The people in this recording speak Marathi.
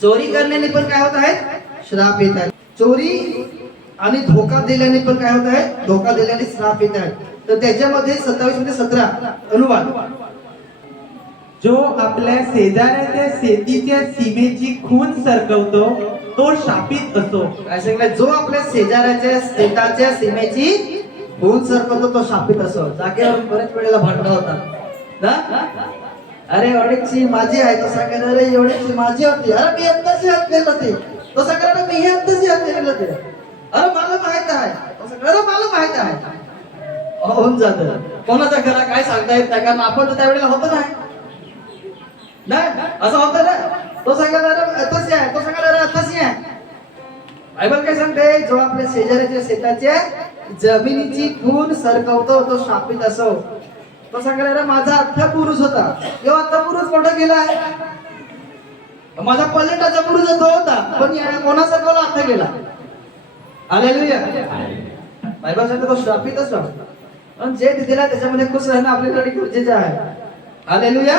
चोरी करण्याने पण काय होत आहे, श्राप येत आहे. चोरी आणि धोका दिल्याने पण काय होत आहे, धोका दिल्याने श्राप येत आहे. तर त्याच्यामध्ये 27 मध्ये 17 अनुवाद. जो आपल्या शेजाऱ्याच्या शेतीच्या सीमेची खून सरकवतो तो शापित असो. काय सांगितलं, जो आपल्या शेजाऱ्याच्या शेताच्या सीमेची खून सरकवतो तो शापित असो. जागेवर बरेच वेळेला भांडण होतात ना. अरे एवढीची माझी आहे, तो सांगेल अरे एवढीची माझी होती, अरे मी आत्ताच हात केलं ते, तो सांगेल मी हे आत्ताच हात केलं ते, अरे मला माहित आहे, तो सांगेल अरे मला माहित आहे. होऊन जात. कोणाच्या घरा काय सांगता येत नाही, कारण आपण तर त्यावेळेला होत नाही असं होतं ना. तो सांगेल अरे तशी आहे, तो सांगेल अरे तशी आहे. बायबल काय सांगते, जो आपल्या शेजाऱ्याच्या शेताच्या जमिनीची खून सरकवतो तो शापित असो. तो सांगेल अरे माझा अठ्ठा पुरुष होता, यो आता पुरुष कुठं गेलाय, माझा पल्लेटाचा पुरुष तो होता, पण कोणा सरकवला, आता गेला. हालेलुया. बायबल सांगते तो शापित असो. पण जे दिला त्याच्यामध्ये खुश राहणं आपल्यासाठी गरजेचं आहे. हालेलुया.